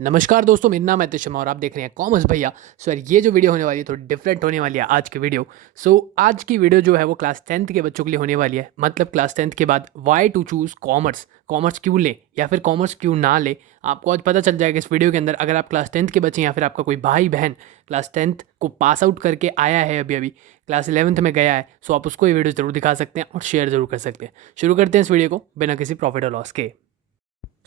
नमस्कार दोस्तों, मेरा नाम है अतिश शर्मा और आप देख रहे हैं कॉमर्स भैया। सो यार, ये जो वीडियो होने वाली है थोड़ी डिफरेंट होने वाली है आज की वीडियो। आज की वीडियो जो है वो क्लास 10th के बच्चों के लिए होने वाली है। मतलब क्लास 10th के बाद why to choose commerce, commerce क्यों ले या फिर कॉमर्स क्यों ना ले, आपको आज पता चल जाएगा इस वीडियो के अंदर। अगर आप क्लास 10th के बच्चे या फिर आपका कोई भाई बहन क्लास 10th को पास आउट करके आया है, अभी अभी क्लास 11th में गया है, सो आप उसको ये वीडियो ज़रूर दिखा सकते हैं और शेयर ज़रूर कर सकते हैं। शुरू करते हैं इस वीडियो को बिना किसी प्रॉफिट और लॉस के।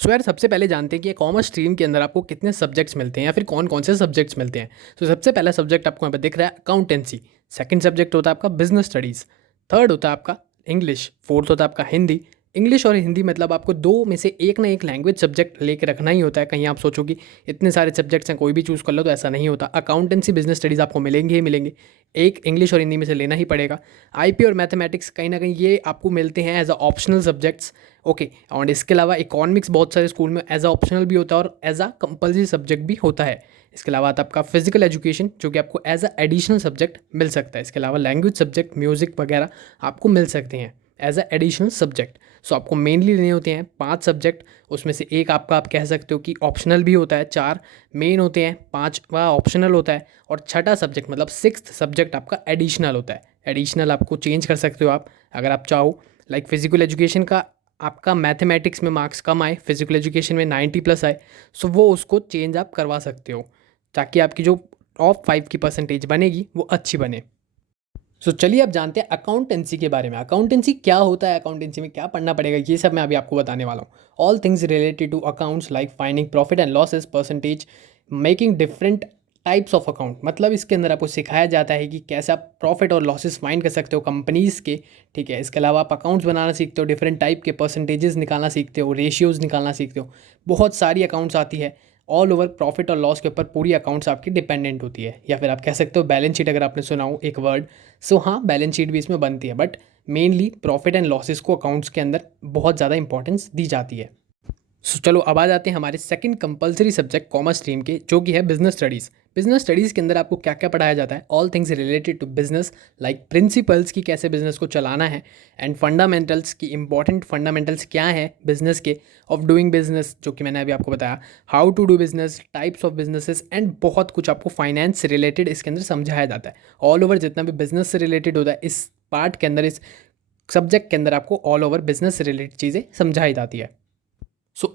यार, सबसे पहले जानते हैं कि कॉमर्स स्ट्रीम के अंदर आपको कितने सब्जेक्ट्स मिलते हैं या फिर कौन कौन से सब्जेक्ट्स मिलते हैं। सबसे पहला सब्जेक्ट आपको यहाँ पे दिख रहा है अकाउंटेंसी। सेकंड सब्जेक्ट होता है आपका बिजनेस स्टडीज़। थर्ड होता है आपका इंग्लिश। फोर्थ होता है आपका हिंदी। इंग्लिश और हिंदी मतलब आपको दो में से एक ना एक लैंग्वेज सब्जेक्ट लेके रखना ही होता है। कहीं आप सोचो कि इतने सारे सब्जेक्ट्स हैं कोई भी चूज़ कर लो, तो ऐसा नहीं होता। अकाउंटेंसी बिजनेस स्टडीज़ आपको मिलेंगे ही मिलेंगे, एक इंग्लिश और हिंदी में से लेना ही पड़ेगा। आईपी और मैथमेटिक्स कहीं ना कहीं ये आपको मिलते हैं as a optional subjects. Okay, और इसके अलावा इकोनॉमिक्स बहुत सारे स्कूल में एज अ ऑप्शनल भी होता है और एज अ कंपल्सरी सब्जेक्ट भी होता है। इसके अलावा आता है आपका फिजिकल एजुकेशन, जो कि आपको एज अ एडिशनल सब्जेक्ट मिल सकता है। इसके अलावा लैंग्वेज सब्जेक्ट, म्यूजिक वगैरह आपको मिल सकते हैं एज अ एडिशनल सब्जेक्ट। आपको मेनली लेने होते हैं 5 सब्जेक्ट। उसमें से एक आपका आप कह सकते हो कि ऑप्शनल भी होता है। 4 मेन होते हैं, 5वां ऑप्शनल होता है और छठा सब्जेक्ट मतलब 6th सब्जेक्ट आपका एडिशनल होता है। एडिशनल आपको चेंज कर सकते हो आप अगर आप चाहो। लाइक फिजिकल एजुकेशन का आपका मैथमेटिक्स में मार्क्स कम आए, फिजिकल एजुकेशन में 90+ आए, वो उसको चेंज आप करवा सकते हो ताकि आपकी जो टॉप 5 की परसेंटेज बनेगी वो अच्छी बने। चलिए अब जानते हैं अकाउंटेंसी के बारे में। अकाउंटेंसी क्या होता है, अकाउंटेंसी में क्या पढ़ना पड़ेगा, ये सब मैं अभी आपको बताने वाला हूँ। All things related to accounts like finding profit and losses, percentage, making different types of account. मतलब इसके अंदर आपको सिखाया जाता है कि कैसे आप प्रॉफिट और लॉसेस फाइंड कर सकते हो कंपनीज़ के। ठीक है, इसके अलावा आप अकाउंट्स बनाना सीखते हो, डिफरेंट टाइप के परसेंटेजेस निकालना सीखते हो, रेशियोज़ निकालना सीखते हो। बहुत सारी अकाउंट्स आती है। ऑल ओवर प्रॉफिट और लॉस के ऊपर पूरी अकाउंट्स आपकी डिपेंडेंट होती है, या फिर आप कह सकते हो बैलेंस शीट, अगर आपने सुना हो एक वर्ड। हाँ, बैलेंस शीट भी इसमें बनती है, but mainly profit and losses को अकाउंट्स के अंदर बहुत ज़्यादा इंपॉर्टेंस दी जाती है। चलो अब आ जाते हैं हमारे second compulsory subject commerce stream के, जो कि है बिजनेस स्टडीज़। बिजनेस स्टडीज़ के अंदर आपको क्या क्या पढ़ाया जाता है? All things related to business, like principles की कैसे बिजनेस को चलाना है, एंड फंडामेंटल्स की, इंपॉर्टेंट फंडामेंटल्स क्या है बिजनेस के, ऑफ डूइंग बिजनेस, जो कि मैंने अभी आपको बताया, how to do business, types of businesses, and बहुत कुछ आपको फाइनेंस से रिलेटेड इसके अंदर समझाया जाता है। ऑल ओवर जितना भी बिजनेस से रिलेटेड होता है इस पार्ट के अंदर, इस सब्जेक्ट के अंदर आपको ऑल ओवर बिजनेस से रिलेटेड चीज़ें समझाई जाती है।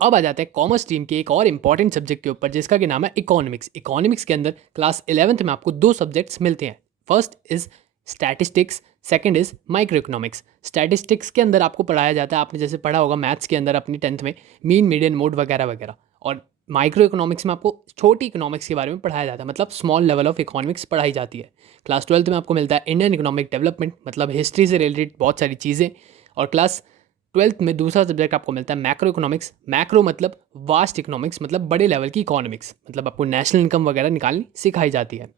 अब आ जाते हैं कॉमर्स स्ट्रीम के एक और इंपॉर्टेंट सब्जेक्ट के ऊपर, जिसका कि नाम है इकोनॉमिक्स। इकोनॉमिक्स के अंदर क्लास 11th में आपको 2 सब्जेक्ट्स मिलते हैं। First is statistics, second is micro economics. Statistics के अंदर आपको पढ़ाया जाता है, आपने जैसे पढ़ा होगा मैथ्स के अंदर अपनी 10th में, मीन, मीडियन, मोड वगैरह वगैरह। और माइक्रो इकोनॉमिक्स में आपको छोटी इकोनॉमिक्स के बारे में पढ़ाया जाता है, मतलब स्मॉल लेवल ऑफ इकोनॉमिक्स पढ़ाई जाती है। क्लास 12th में आपको मिलता है इंडियन इकोनॉमिक डेवलपमेंट, मतलब हिस्ट्री से रिलेटेड बहुत सारी चीज़ें। और क्लास 12th में दूसरा सब्जेक्ट आपको मिलता है मैक्रो इकोनॉमिक्स। मैक्रो मतलब वास्ट इकोनॉमिक्स, मतलब बड़े लेवल की इकोनॉमिक्स, मतलब आपको नेशनल इनकम वगैरह निकालनी सिखाई जाती है।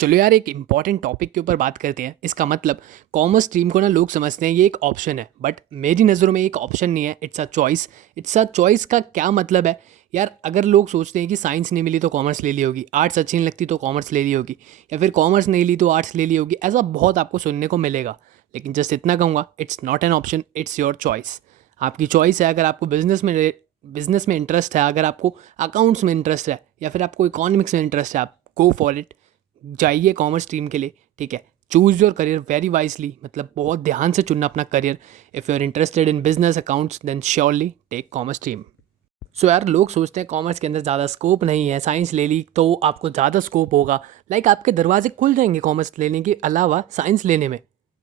चलो यार, एक इंपॉर्टेंट टॉपिक के ऊपर बात करते हैं। इसका मतलब कॉमर्स स्ट्रीम को ना लोग समझते हैं ये एक ऑप्शन है, बट मेरी नज़रों में एक ऑप्शन नहीं है, it's a choice. It's a choice का क्या मतलब है यार? अगर लोग सोचते हैं कि साइंस नहीं मिली तो कॉमर्स ले ली होगी, आर्ट्स अच्छी नहीं लगती तो कॉमर्स ले ली होगी, या फिर कॉमर्स नहीं ली तो आर्ट्स ले ली होगी, ऐसा बहुत आपको सुनने को मिलेगा। लेकिन जस्ट इतना कहूँगा, it's not an option, it's your choice. आपकी चॉइस है। अगर आपको बिजनेस में इंटरेस्ट है, अगर आपको अकाउंट्स में इंटरेस्ट है, या फिर आपको इकोनॉमिक्स में इंटरेस्ट है, आप गो फॉर इट, जाइए कॉमर्स स्ट्रीम के लिए। ठीक है, choose your career very wisely, मतलब बहुत ध्यान से चुनना अपना career. If you are interested in business accounts then surely take commerce stream. यार, लोग सोचते हैं कॉमर्स के अंदर ज़्यादा स्कोप नहीं है, साइंस ले ली तो आपको ज़्यादा स्कोप होगा, लाइक आपके दरवाजे खुल जाएंगे कॉमर्स लेने के अलावा साइंस लेने में।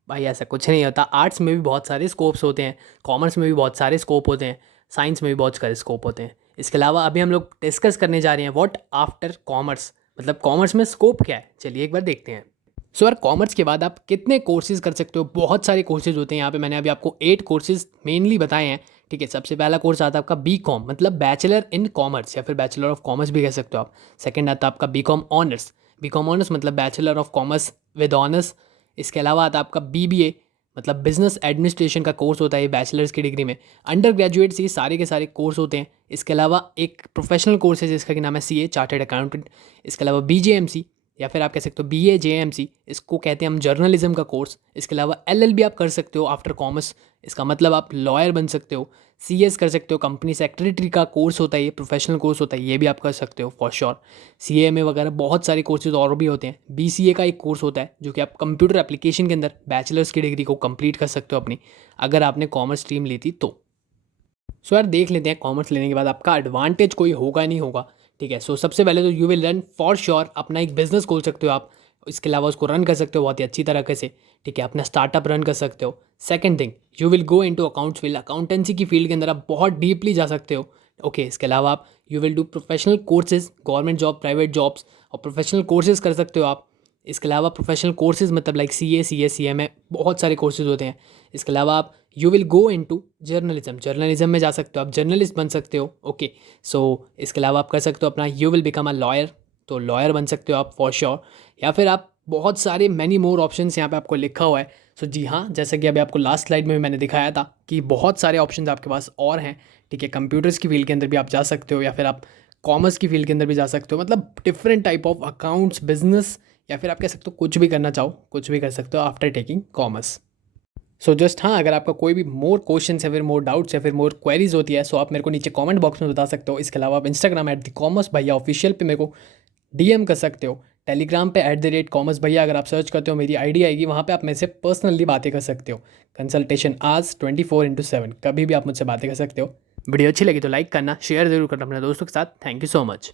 भाई ऐसा कुछ नहीं होता। आर्ट्स में भी बहुत सारे स्कोप्स होते हैं, कॉमर्स में भी बहुत सारे स्कोप होते हैं, साइंस में भी बहुत सारे स्कोप होते हैं। इसके अलावा अभी हम लोग डिस्कस करने जा रहे हैं व्हाट आफ्टर कॉमर्स, मतलब कॉमर्स में स्कोप क्या है। चलिए एक बार देखते हैं। यार, कॉमर्स के बाद आप कितने कोर्सेज कर सकते हो? बहुत सारे कोर्सेज होते हैं यहाँ पे। मैंने अभी आपको 8 कोर्सेज मेनली बताए हैं। ठीक है, सबसे पहला कोर्स आता है आपका BCom, मतलब बैचलर इन कॉमर्स, या फिर बैचलर ऑफ कॉमर्स भी कह सकते हो आप। सेकंड आता है आपका BCom ऑनर्स। BCom ऑनर्स मतलब bachelor of commerce with honours. इसके अलावा आता है आपका BBA, मतलब बिजनेस एडमिनिस्ट्रेशन का कोर्स होता है ये बैचलर्स की डिग्री में। अंडर ग्रेजुएट्स ये सारे के सारे कोर्स होते हैं। इसके अलावा एक प्रोफेशनल कोर्स है जिसका कि नाम है CA, चार्टर्ड अकाउंटेंट। इसके अलावा BJMC, या फिर आप कह सकते हो BA JMC, इसको कहते हैं हम जर्नलिज्म का कोर्स। इसके अलावा LLB आप कर सकते हो आफ्टर कॉमर्स, इसका मतलब आप लॉयर बन सकते हो। CS कर सकते हो, कंपनी सेक्रेटरी का कोर्स होता है, ये प्रोफेशनल कोर्स होता है, ये भी आप कर सकते हो फॉर श्योर। CA वगैरह बहुत सारे कोर्सेज और भी होते हैं। BCA का एक कोर्स होता है जो कि आप कंप्यूटर एप्लीकेशन के अंदर बैचलर्स की डिग्री को कंप्लीट कर सकते हो अपनी, अगर आपने कॉमर्स स्ट्रीम ली थी तो। सो यार देख लेते हैं कॉमर्स लेने के बाद आपका एडवांटेज कोई होगा नहीं होगा, ठीक है। सो सबसे पहले तो you will learn for sure, अपना एक बिजनेस खोल सकते हो आप, इसके अलावा उसको रन कर सकते हो बहुत ही अच्छी तरीके से, ठीक है। अपना स्टार्टअप रन कर सकते हो। Second thing, you will go into accounts field, accountancy की फील्ड के अंदर आप बहुत डीपली जा सकते हो, ओके। इसके अलावा आप you will do professional courses, government job, private jobs और प्रोफेशनल कोर्सेज कर सकते हो आप। इसके अलावा प्रोफेशनल कोर्सेज मतलब लाइक CA CS CMA बहुत सारे कोर्सेज होते हैं। इसके अलावा आप you will go into journalism, journalism में जा सकते हो, आप जर्नलिस्ट बन सकते हो, ओके। सो इसके अलावा आप कर सकते हो अपना you will become a lawyer, तो लॉयर बन सकते हो आप फॉर श्योर। या फिर आप बहुत सारे मैनी मोर ऑप्शंस यहाँ पे आपको लिखा हुआ है। सो जी हाँ, जैसा कि अभी आपको लास्ट स्लाइड में भी मैंने दिखाया था कि बहुत सारे ऑप्शंस आपके पास और हैं, ठीक है। कंप्यूटर्स की फील्ड के अंदर भी आप जा सकते हो, या फिर आप कॉमर्स की फील्ड के अंदर भी जा सकते हो, मतलब different type of accounts business, या फिर आप कह सकते हो कुछ भी करना चाहो कुछ भी कर सकते हो after taking commerce. So just हाँ, अगर आपका कोई भी मोर क्वेश्चन या फिर मोर डाउट्स या फिर मोर क्वेरीज होती है, सो आप मेरे को नीचे कमेंट बॉक्स में बता सकते हो। इसके अलावा आप इंस्टाग्राम @theCommerceBhaiya ऑफिशियल पे मेरे को DM कर सकते हो। टेलीग्राम पे @commerceBhaiya अगर आप सर्च करते हो मेरी ID आएगी, वहाँ पे आप मेरे से पर्सनली बातें कर सकते हो। कंसल्टेशन आज 24/7, कभी भी आप मुझसे बातें कर सकते हो। वीडियो अच्छी लगी तो लाइक करना, शेयर जरूर करना अपने दोस्तों के साथ। Thank you so much.